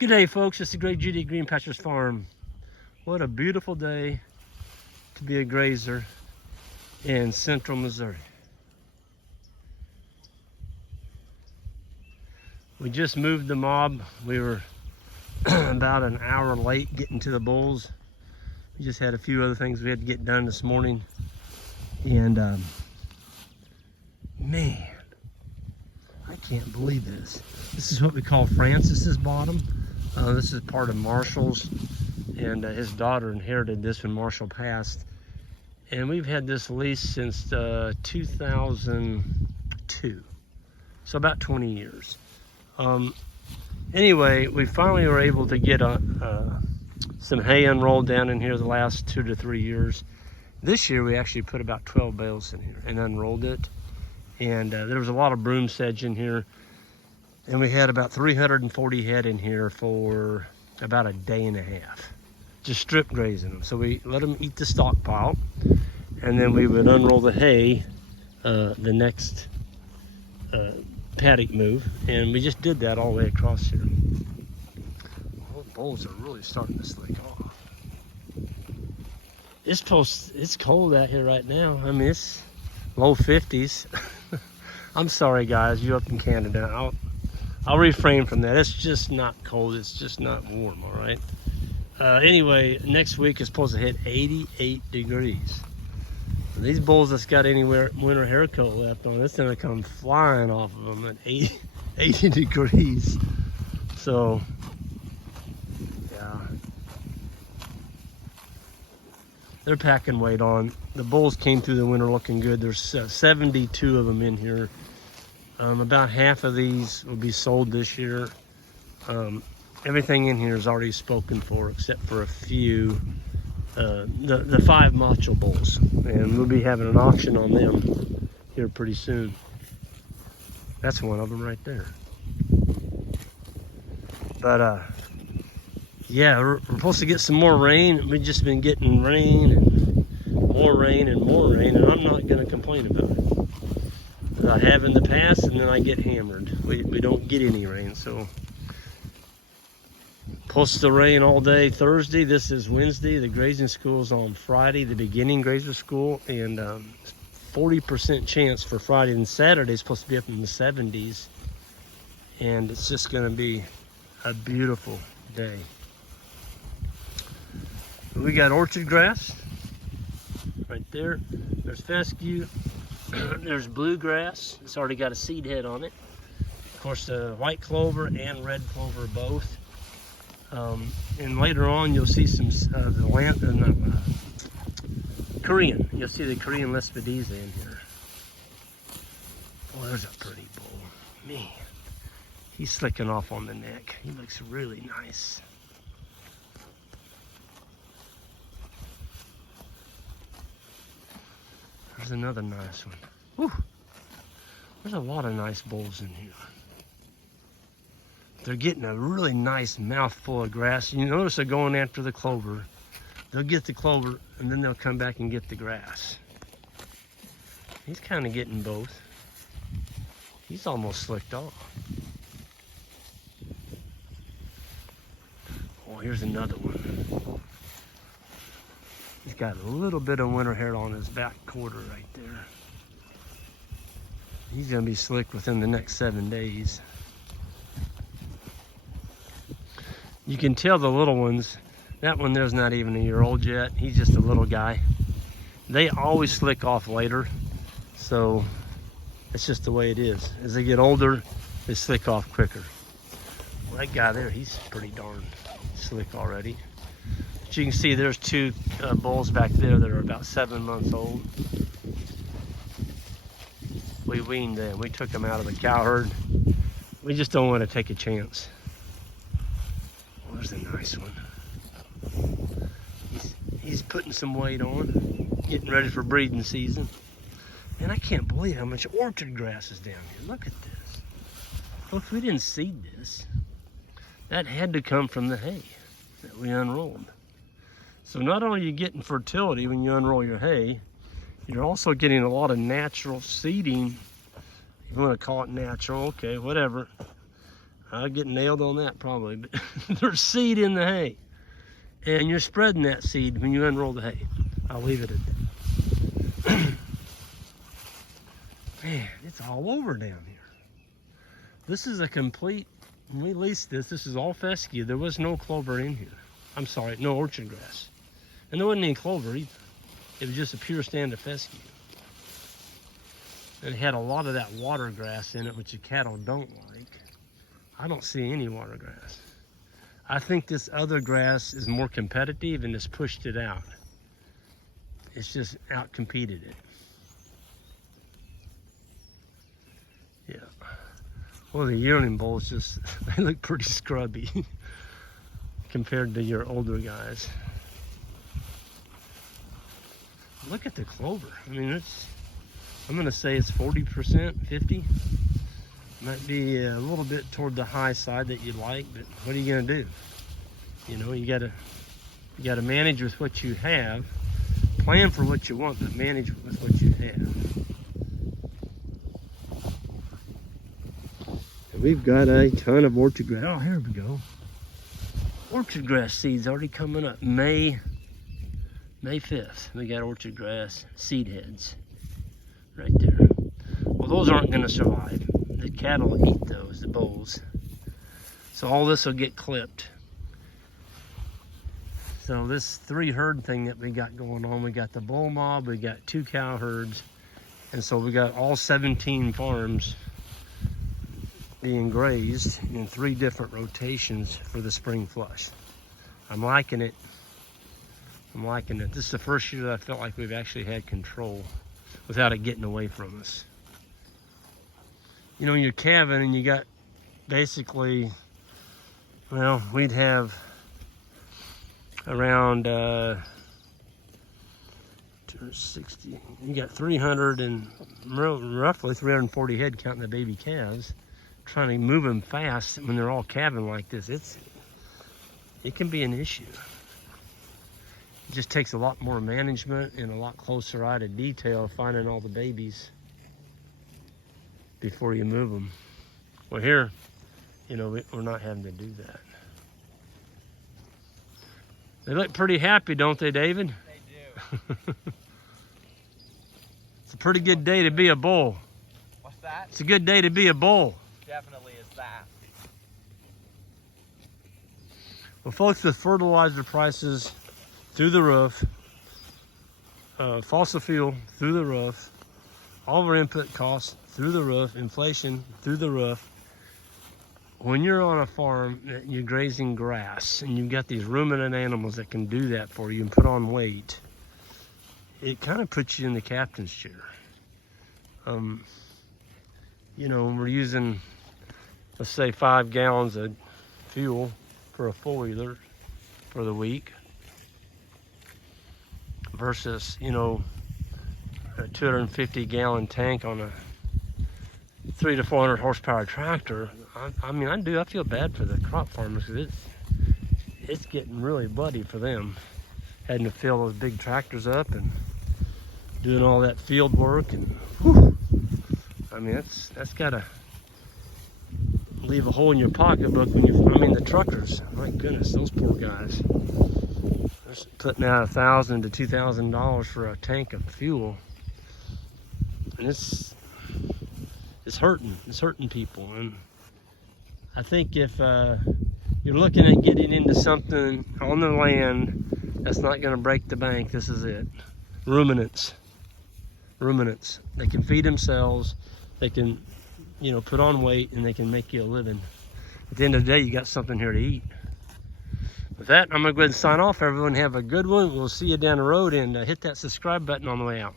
Good day, folks. It's the Great Judy at Green Pastures Farm. What a beautiful day to be a grazer in central Missouri. We just moved the mob. We were about an hour late getting to the bulls. We just had a few other things we had to get done this morning. And man, I can't believe this. This is what we call Francis's bottom. This is part of Marshall's, and his daughter inherited this when Marshall passed. And we've had this lease since 2002, so about 20 years. Anyway, we finally were able to get some hay unrolled down in here the last 2 to 3 years. This year we actually put about 12 bales in here and unrolled it. And there was a lot of broom sedge in here. And we had about 340 head in here for about a day and a half, just strip grazing them. So we let them eat the stockpile, and then we would unroll the hay the next paddock move, and we just did that all the way across here. Well, the bulls are really starting to slick off. It's cold out here right now. I mean, it's low 50s. I'm sorry, guys, you up in Canada. I'll refrain from that. It's just not cold. It's just not warm, all right? Anyway, next week is supposed to hit 88 degrees. And these bulls that's got any winter hair coat left on, it's gonna come flying off of them at 80 degrees. So, yeah. They're packing weight on. The bulls came through the winter looking good. There's 72 of them in here. About half of these will be sold this year. Everything in here is already spoken for except for a few, the 5 macho bulls. And we'll be having an auction on them here pretty soon. That's one of them right there. But yeah, we're supposed to get some more rain. We've just been getting rain and more rain and more rain, and I'm not gonna complain about it. I have in the past, and then I get hammered. We don't get any rain, so supposed to rain all day Thursday. This is Wednesday. The grazing school's on Friday, the beginning grazer school, and 40% chance for Friday, and Saturday is supposed to be up in the 70s, and it's just going to be a beautiful day. We got orchard grass right there. There's fescue. There's bluegrass. It's already got a seed head on it. Of course, the white clover and red clover both. And later on, you'll see some Korean. You'll see the Korean Lespedeza in here. Oh, there's a pretty bull. Man, he's slicking off on the neck. He looks really nice. There's another nice one. Whew. There's a lot of nice bulls in here. They're getting a really nice mouthful of grass. You notice they're going after the clover. They'll get the clover, and then they'll come back and get the grass. He's kind of getting both. He's almost slicked off. Oh, here's another one. He's got a little bit of winter hair on his back quarter right there. He's gonna be slick within the next 7 days. You can tell the little ones, that one there's not even a year old yet. He's just a little guy. They always slick off later, so it's just the way it is. As they get older, they slick off quicker. Well, that guy there, he's pretty darn slick already. But you can see there's 2 bulls back there that are about 7 months old. We weaned them. We took them out of the cow herd. We just don't want to take a chance. Oh, there's a nice one. He's putting some weight on, getting ready for breeding season. And I can't believe how much orchard grass is down here. Look at this. Folks, we didn't seed this. That had to come from the hay that we unrolled. So not only are you getting fertility when you unroll your hay, you're also getting a lot of natural seeding. You want to call it natural, okay, whatever. I'll get nailed on that probably, but there's seed in the hay. And you're spreading that seed when you unroll the hay. I'll leave it at that. Man, it's all over down here. This is a complete, when we leased this is all fescue. There was no clover in here. I'm sorry, no orchard grass. And there wasn't any clover either. It was just a pure stand of fescue. And it had a lot of that water grass in it, which the cattle don't like. I don't see any water grass. I think this other grass is more competitive and has pushed it out. It's just out-competed it. Yeah. Well, the yearling bulls just, they look pretty scrubby compared to your older guys. Look at the clover. I mean, I'm gonna say it's 40%, 50. Might be a little bit toward the high side that you like, but what are you gonna do? You know, you gotta manage with what you have, plan for what you want, but manage with what you have. And we've got a ton of orchard grass. Oh, here we go. Orchard grass seeds already coming up. May 5th, we got orchard grass seed heads right there. Well, those aren't gonna survive. The cattle eat those, the bulls. So all this will get clipped. So this 3 herd thing that we got going on, we got the bull mob, we got 2 cow herds, and so we got all 17 farms being grazed in 3 different rotations for the spring flush. I'm liking it. I'm liking it. This is the first year that I felt like we've actually had control without it getting away from us. You know, you're calving and you got basically, well, we'd have around 260, you got 300 and roughly 340 head counting the baby calves, trying to move them fast when they're all calving like this. It can be an issue. It just takes a lot more management and a lot closer eye to detail finding all the babies before you move them. Well, here, you know, we're not having to do that. They look pretty happy, don't they, David? They do. It's a pretty good day to be a bull. What's that? It's a good day to be a bull. Definitely is that. Well, folks, with fertilizer prices through the roof, fossil fuel through the roof, all of our input costs through the roof, inflation through the roof, when you're on a farm that you're grazing grass and you've got these ruminant animals that can do that for you and put on weight, it kind of puts you in the captain's chair. You know, when we're using, let's say 5 gallons of fuel for a 4-wheeler for the week versus, you know, a 250 gallon tank on a 300 to 400 horsepower tractor. I mean, I feel bad for the crop farmers because it's getting really bloody for them, having to fill those big tractors up and doing all that field work, and whew, I mean, that's gotta leave a hole in your pocketbook when I mean, the truckers, my goodness, those poor guys, they're putting out $1,000 to $2,000 for a tank of fuel, and it's hurting people. And I think if you're looking at getting into something on the land that's not going to break the bank, this is it. Ruminants. They can feed themselves. They can, you know, put on weight, and they can make you a living. At the end of the day, you got something here to eat. With that, I'm going to go ahead and sign off. Everyone have a good one. We'll see you down the road, and hit that subscribe button on the way out.